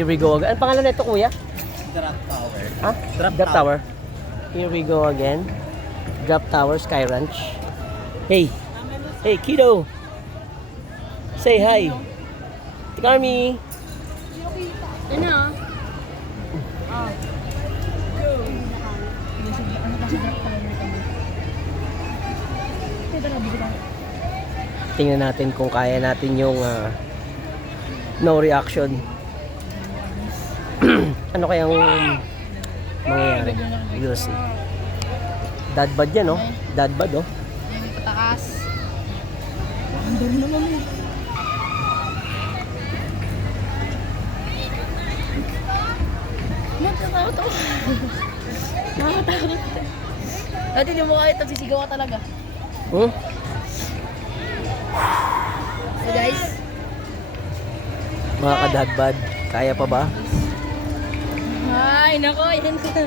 Here we go again. Ano pangalan nito, kuya? Drop tower. Ha? Drop Tower. Here we go again. Drop Tower, Sky Ranch. Hey. Hey, kiddo. Say hi. Tikami. Ano? Tingnan natin kung kaya natin yung no reaction. Ano kayang mangyayari? We'll see. Dad bod yan, oh. Dad bod, oh. May patakas. Andun naman eh. Natatakot ako. Nakatakot. Dati hindi mo kaya ito, sisigaw ka talaga. Hmm? So guys, Mga ka-dad bod, kaya pa ba? ay nako, yan na.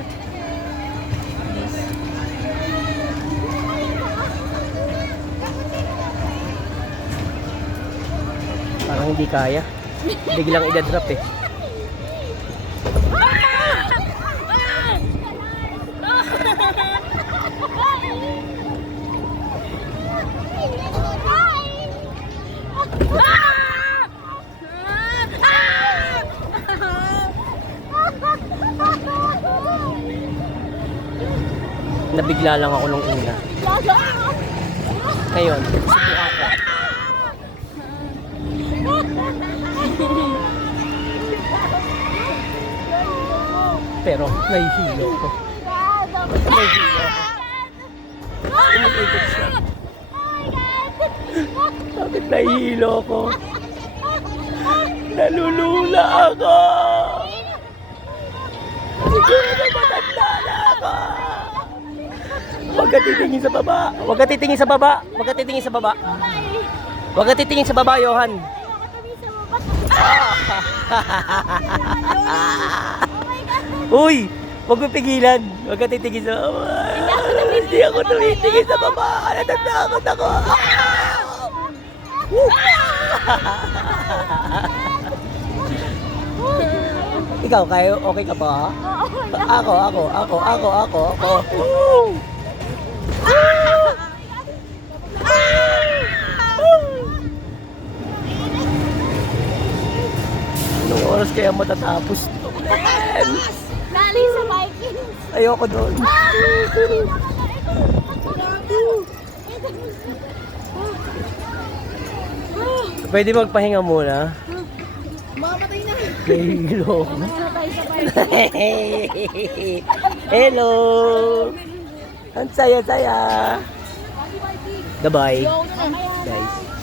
Parang hindi kaya. Biglang idadrop eh. Nabigla lang ako nung una. Ngayon, subukan ko. Pero nahihilo ko. Nahihilo ako. Umiikot siya. Bakit nahihilo ko? Nalulula ako. Siguro na matanda na ako. Huwag ka titingin sa baba. Huwag ka titingin sa baba. Huwag ka titingin sa baba. Huwag ka titingin sa baba, Johan. Uy! Huwag mo pigilan. Huwag ka titingin sa baba. Hindi ako tumitingin sa baba. Natatakot ako. Ikaw, kayo, okay ka ba? Ako. Anong oras kaya matatapos to? Lali sa Vikings. Ayoko doon. Pwede magpahinga muna. Mamamatay na. Nahihilo ko. Mamamatay sa Vikings. Hello! Ang saya-saya! Bye-bye, Yo, na. guys.